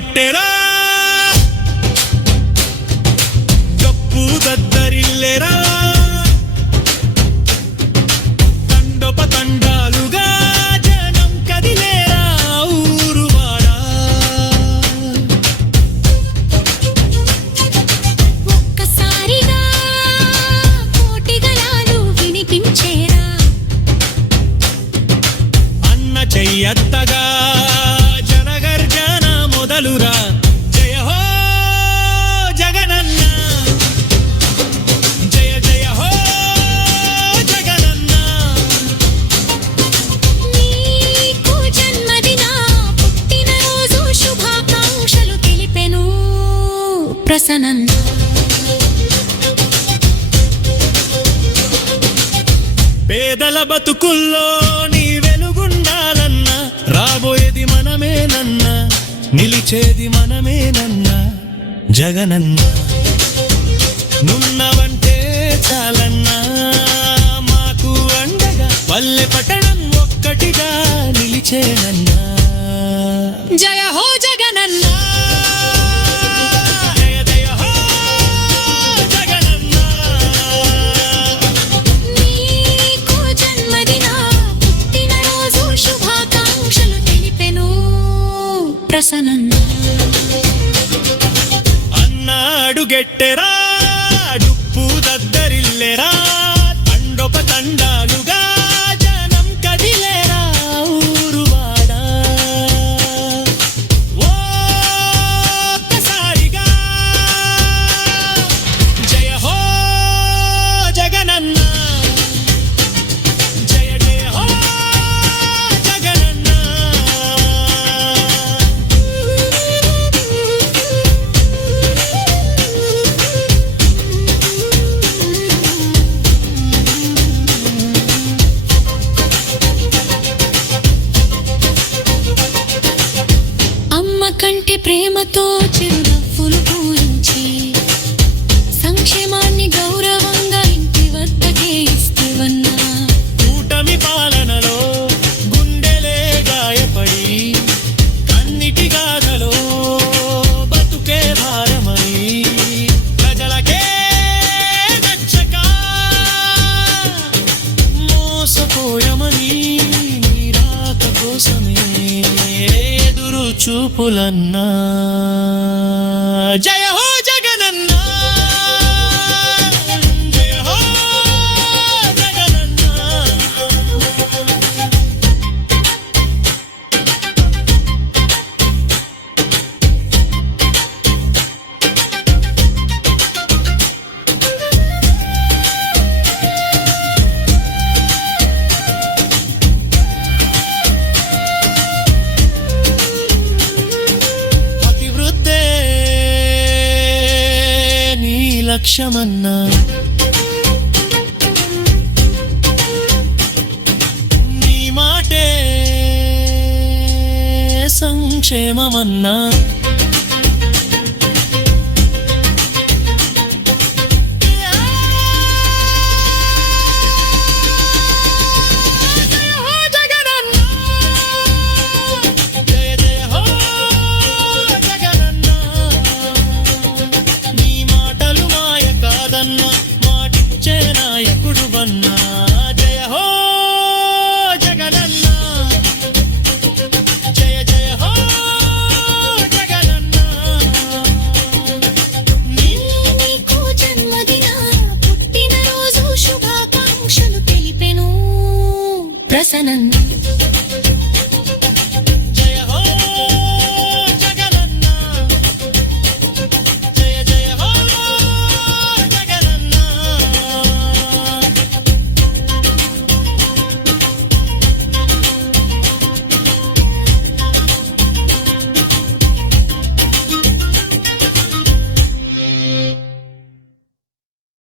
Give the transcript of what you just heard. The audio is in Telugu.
గట్టెరా గప్పు దద్దరిల్లెరా తండొప తండాలుగా జనం కదిలేరా ఒక్కసారిగా వినిపించేరా? అన్న చెయ్యత్తగా మొదలురా జయ హో జగనన్న. జయ జయ హో జగనన్న. నీకు జన్మదిన పుట్టినరోజు శుభాకాంక్షలు తెలిపెను. ప్రసన్నన్న పేదల బతుకుల్లో నీ వెలుగుండాలన్నా. రాబోయేది మనమేనన్నా. నిలిచేది మనమేనన్నా జగనన్న. నున్నవంటే చాలన్నా మాకు అండగా పల్లె పట్టణం ఒక్కటిగా నిలిచేనన్నా జయ హో ప్రసన్నన్న అన్నాడు గెట్టెరా. కంటి ప్రేమతో చిరునవ్వులు పూరించి చూపులన్నా. జయ లక్ష్యమన్నా. నీ మాటే సంక్షేమమన్నా. President